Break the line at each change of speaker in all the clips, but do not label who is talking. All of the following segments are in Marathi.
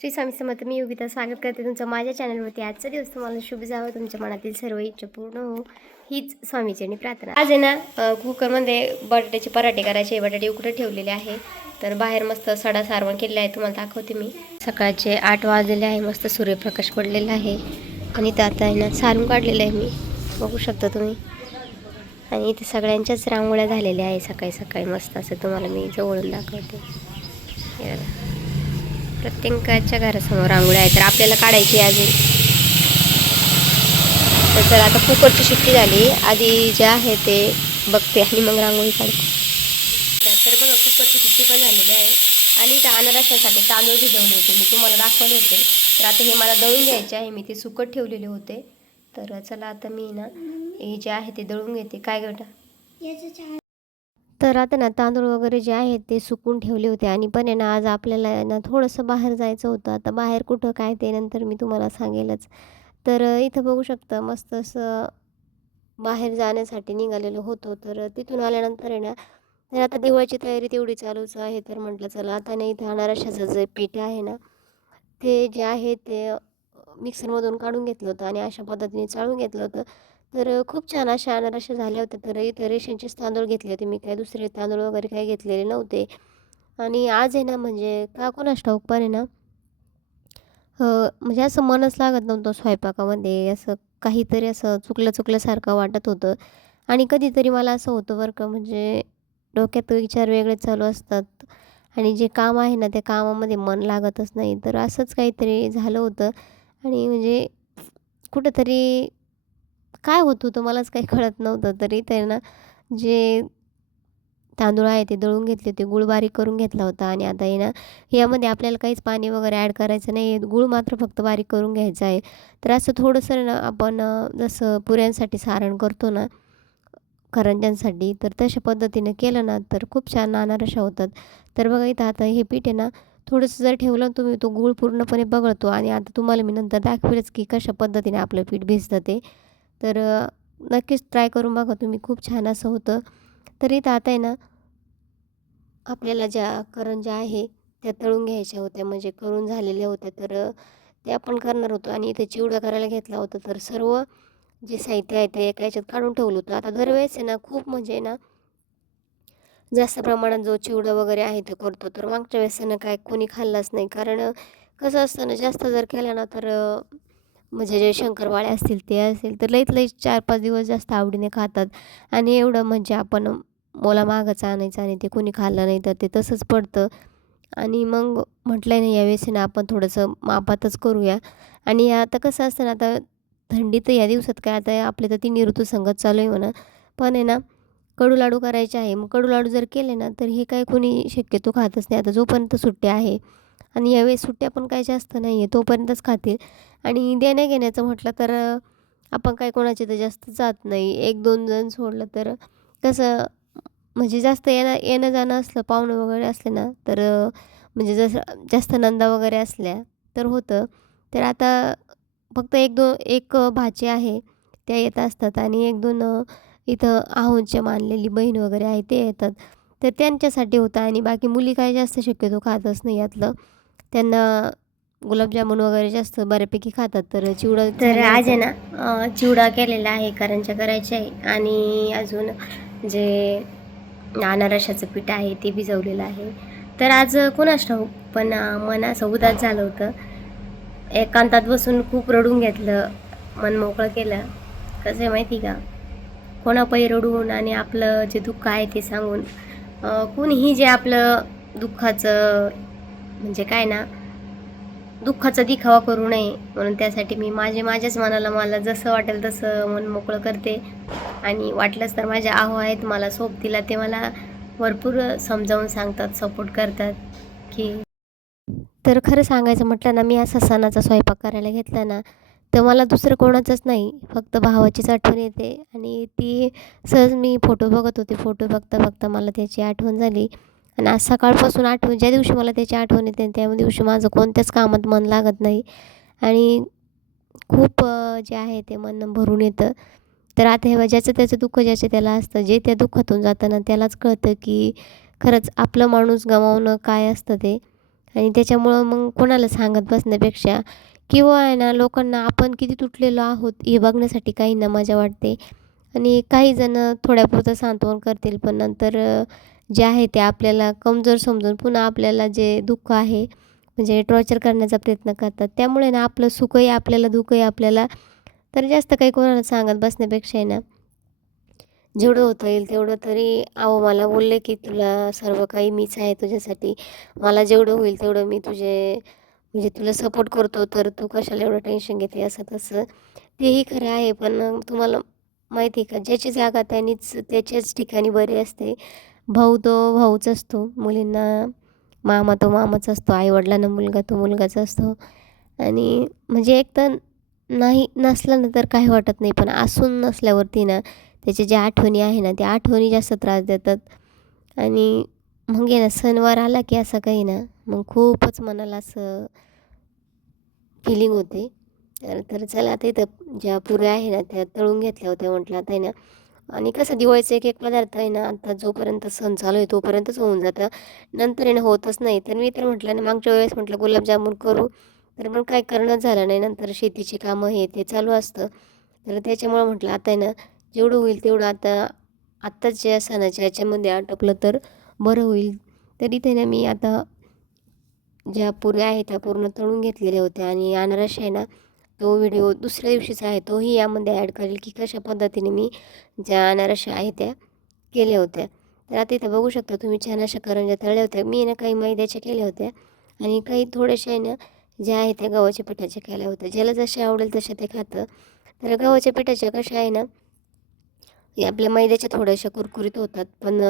श्री स्वामी समर्थ मी योगिता स्वागत करते तुमचं माझ्या चॅनलवरती. आजचा दिवस तुम्हाला शुभ जावं. तुमच्या मनातील सर्व इच्छा पूर्ण हो. हीच स्वामीचरणी प्रार्थना. आज आहे ना कुकरमध्ये बटाट्याचे पराठे करायचे बटाटे उकडे ठेवलेले आहे. तर बाहेर मस्त सडा सारवण केलेला आहे. तुम्हाला दाखवते मी. सकाळचे आठ वाजलेले आहे. मस्त सूर्यप्रकाश पडलेला आहे. आणि ते आता आहे ना सारून काढलेलं आहे मी. बघू शकता तुम्ही. आणि इथे सगळ्यांच्याच रांगोळ्या झालेल्या आहे. सकाळी सकाळी मस्त असं तुम्हाला मी जवळून दाखवते. हे प्रत्येकाच्या घरासमोर रांगोळी आहे तर आपल्याला काढायची आहे अजून. तर चला आता कुकरची सुट्टी झाली. आधी जे आहे ते बघते आणि मग रांगोळी काढते. तर बघा कुकरची सुट्टी पण झालेली आहे. आणि त्या अनारसासाठी तांदूळ भिजवले होते. मी तुम्हाला दाखवले होते. तर आता हे मला दळून घ्यायचे आहे. मी ते सुकट ठेवलेले होते. तर चला आता मी ना हे जे आहे ते दळून घेते. काय गटा तर आता ना तांदूळ वगैरे जे आहेत ते सुकून ठेवले होते आणि पण आहे ना आज आपल्याला ना थोडंसं बाहेर जायचं होतं. आता बाहेर कुठं काय ते नंतर मी तुम्हाला सांगेलच. तर इथं बघू शकता मस्त असं बाहेर जाण्यासाठी निघालेलो होतो. तर तिथून आल्यानंतर आहे ना तर आता दिवाळीची तयारी तेवढी चालूच आहे. तर म्हटलं चला आता नाही इथं अनारशाचं जे पीठ आहे ना ते जे आहे ते मिक्सरमधून काढून घेतलं होतं आणि अशा पद्धतीने चाळून घेतलं होतं. तर खूप छान अशा अनारशा झाल्या होत्या तर इथे रेशनचेच तांदूळ घेतले होते मी. काय दुसरे तांदूळ वगैरे काही घेतलेले नव्हते. आणि आज आहे ना म्हणजे का कोणास ठाऊक पण आहे ना म्हणजे असं मनच लागत नव्हतं स्वयंपाकामध्ये. असं काहीतरी असं चुकलं चुकल्यासारखं वाटत होतं. आणि कधीतरी मला असं होतं बरं का म्हणजे डोक्यात विचार वेगळे चालू असतात. आणि जे काम आहे ना त्या कामामध्ये मन लागतच नाही. तर असंच काहीतरी झालं होतं. आणि म्हणजे कुठंतरी काय होत होतं मलाच काही कळत नव्हतं तरी त्यांना ना जे तांदूळ आहे ते दळून घेतले होते गुळ बारीक करून घेतला होता आणि आता आहे ना यामध्ये आपल्याला काहीच पाणी वगैरे ॲड करायचं नाही आहे गुळ मात्र फक्त बारीक करून घ्यायचं आहे. तर असं थोडंसं ना आपण जसं पुऱ्यांसाठी सारण करतो ना करंज्यांसाठी तर तशा पद्धतीनं केलं ना तर खूप छान अनारशा होतात. तर बघा इथं आता हे पीठ आहे ना थोडंसं जर ठेवलं ना तुम्ही तो गूळ पूर्णपणे बघळतो आणि आता तुम्हाला मी नंतर दाखवेलच की कशा पद्धतीने आपलं पीठ भिजतं ते. तर नक्कीच ट्राय करून बघा तुम्ही. खूप छान असं होतं. तर इथं आता आहे ना आपल्याला ज्या करंज्या आहे त्या तळून घ्यायच्या होत्या. म्हणजे करून झालेल्या होत्या. तर ते आपण करणार होतो. आणि इथे चिवडा करायला घेतला होता. तर सर्व जे साहित्य आहे ते एका याच्यात काढून ठेवलं होतं. आता दरवेळेस आहे ना खूप म्हणजे ना जास्त प्रमाणात जो चिवडा वगैरे आहे ते करतो. तर मागच्या वेळेस ना काय कोणी खाल्लाच नाही. कारण कसं असतं ना जास्त जर केलं ना तर म्हणजे जे शंकरवाळे असतील ते असतील तर लईत लई चार पाच दिवस जास्त आवडीने खातात. आणि एवढं म्हणजे आपण मोला मागंच आणायचं आणि ते कोणी खाल्लं नाही तर ते तसंच पडतं. आणि मग म्हटलं आहे ना यावेळेस ना आपण थोडंसं मापातच करूया. आणि आता कसं असतं ना आता थंडी तर या दिवसात काय आता आपले तर तिन्ही ऋतू संगत चालू आहे म्हणा. पण आहे ना कडू लाडू करायचे आहे. मग कडू लाडू जर केले ना तर हे काय कोणी शक्यतो खातच नाही. आता जोपर्यंत सुट्टी आहे आणि यावेळेस सुट्ट्या पण काय जास्त नाही आहे तोपर्यंतच खातील. आणि देण्याघेण्याचं म्हटलं तर आपण काय कोणाच्या तर जास्त जात नाही. एक दोन जण सोडलं तर कसं म्हणजे जास्त येणं येणं जाणं असलं पाहुणं वगैरे असले ना तर म्हणजे जसं जास्त नंदा वगैरे असल्या तर होतं. तर आता फक्त एक दोन एक भाची आहे त्या येत असतात. आणि एक दोन इथं आहोंच्या मानलेली बहीण वगैरे आहे ते येतात. तर त्यांच्यासाठी होतं. आणि बाकी मुली काय जास्त शक्यतो खातच नाही यातलं. त्यांना गुलाबजामुन वगैरे जास्त बऱ्यापैकी खातात तर चिवडा तर आज आहे ना चिवडा केलेला आहे करंच्या करायचे आहे आणि अजून जे अनारशाचं पीठ आहे ते भिजवलेलं आहे. तर आज कोणास ठाऊक पण मन असं उदास झालं होतं. एकांतात बसून खूप रडून घेतलं मन मोकळं केलं. कसं आहे माहिती का? कोणापायी रडून आणि आपलं जे दुःख आहे ते सांगून कुणीही जे आपलं दुःखाचं म्हणजे काय ना दुःखाचा दिखावा करू नये म्हणून त्यासाठी मी माझे माझ्याच मनाला मला जसं वाटेल तसं मन मोकळं करते. आणि वाटलंच तर माझ्या आहो आहेत मला सोबतीला ते मला भरपूर समजावून सांगतात सपोर्ट करतात की तर खरं सांगायचं म्हटलं ना मी असा सणाचा स्वयंपाक करायला घेतला ना तर मला दुसरं कोणाचंच नाही फक्त भावाचीच आठवण येते. आणि ती सहज मी फोटो बघत होते फोटो बघता बघता मला त्याची आठवण झाली. आणि आज सकाळपासून आठवण ज्या दिवशी मला त्याची आठवण येते त्या दिवशी माझं कोणत्याच कामात मन लागत नाही. आणि खूप जे आहे ते मन भरून येतं. तर आता हे ज्याचं त्याचं दुःख ज्याचं त्याला असतं जे त्या दुःखातून जातं ना त्यालाच कळतं की खरंच आपलं माणूस गमावणं काय असतं ते. आणि त्याच्यामुळं मग कोणाला सांगत बसण्यापेक्षा किंवा आहे ना लोकांना आपण किती तुटलेलो आहोत हे बघण्यासाठी काहींना मजा वाटते. आणि काही जणं थोड्यापुरतं सांत्वन करतील पण नंतर जे आहे ते आपल्याला कमजोर समजून पुन्हा आपल्याला जे दुःख आहे म्हणजे टॉर्चर करण्याचा प्रयत्न करतात. त्यामुळे ना आपलं सुखही आपल्याला दुःखही आपल्याला तर जास्त काही कोणाला सांगत बसण्यापेक्षा आहे ना. जेवढं होता येईल तेवढं तरी अहो मला बोलले की तुला सर्व काही मीच आहे तुझ्यासाठी. मला जेवढं होईल तेवढं मी तुझे म्हणजे तुला सपोर्ट करतो तर तू कशाला एवढं टेन्शन घेते असं तसं. तेही खरं आहे पण तुम्हाला माहिती आहे का? ज्याची जागा त्यांनीच त्याच्याच ठिकाणी बरी असते. भाऊ तो भाऊच असतो. मुलींना मामा तो मामाच असतो. आईवडिलांना मुलगा तो मुलगाच असतो. आणि म्हणजे एक तर नाही नसलं ना तर काही वाटत नाही. पण असून नसल्यावरती ना त्याच्या ज्या आठवणी आहे ना त्या आठवणी जास्त त्रास देतात. आणि मग ये ना सणवार आला की असं काही ना मग खूपच मनाला असं फिलिंग होते. तर तर चला आता इथं ज्या पुऱ्या आहे ना त्या तळून घेतल्या होत्या म्हटलं आता आहे ना आणि कसं दिवाळीचं एक एक पदार्थ आहे ना आता जोपर्यंत सण चालू आहे तोपर्यंतच होऊन जातं. नंतर येणं होतच नाही. तर मी तर म्हटलं ना मागच्या वेळेस म्हटलं गुलाबजामुन करू. तर पण काय करणंच झालं नाही. नंतर शेतीची कामं हे ते चालू असतं. तर त्याच्यामुळं म्हटलं आता आहे ना जेवढं होईल तेवढं आता आत्ताच ज्या सणाच्या याच्यामध्ये आटोपलं तर बरं होईल. तरी इथे ना मी आता ज्या पुऱ्या आहेत त्या पूर्ण तळून घेतलेल्या होत्या. आणि अनारस आहे ना तो व्हिडिओ दुसऱ्या दिवशीचा आहे तोही यामध्ये ॲड करेल की कशा पद्धतीने मी ज्या अनारशा आहे त्या केल्या होत्या. तर आता इथं बघू शकता तुम्ही छान अशा करंज्या तळल्या होत्या. मी ना काही मैद्याच्या केल्या होत्या आणि काही थोड्याशा आहे ना ज्या आहे त्या गव्हाच्या पिठाच्या केल्या होत्या. ज्याला जशा आवडेल तशा ते खातं. तर गव्हाच्या पिठाच्या कशा आहे ना आपल्या मैद्याच्या थोड्याशा कुरकुरीत होतात. पण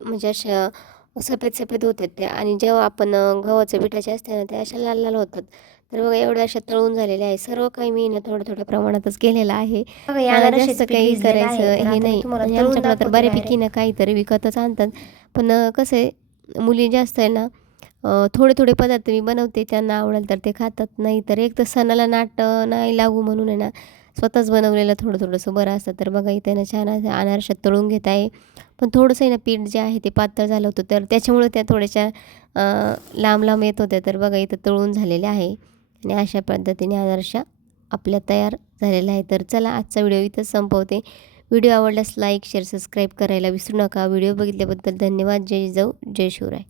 म्हणजे अशा सफेद सफेद होतात त्या आणि जेव्हा आपण गव्हाच्या पिठाच्या असते ना त्या अशा लाल लाल होतात. तर बघा एवढ्या अशा तळून झालेल्या आहे सर्व काही मी ना थोड्या थोड्या प्रमाणातच केलेलं आहे. जास्त काही करायचं हे नाही. आणि आमच्याकडं तर बऱ्यापैकी ना काहीतरी विकतच आणतात. पण कसं आहे मुली जास्त आहे ना थोडे थोडे पदार्थ मी बनवते. त्यांना आवडेल तर ते खातात. नाही तर एक तर सणाला नाट नाही लागू म्हणून आहे ना स्वतःच बनवलेलं थोडं थोडंसं बरं असतं. तर बघा इथे ना छान अनारशात तळून घेत आहे. पण थोडंसं आहे ना पीठ जे आहे ते पातळ झालं होतं. तर त्याच्यामुळे त्या थोड्याशा लांब लांब येत होत्या. तर बघा इथं तळून झालेल्या आहे. आणि अशा पद्धतीने अनारशा आपल्या तयार झालेला आहे तर चला आजचा व्हिडिओ इथंच संपवते. व्हिडिओ आवडल्यास लाईक शेअर सबस्क्राईब करायला विसरू नका. व्हिडिओ बघितल्याबद्दल धन्यवाद. जय जाऊ जय शिवराय.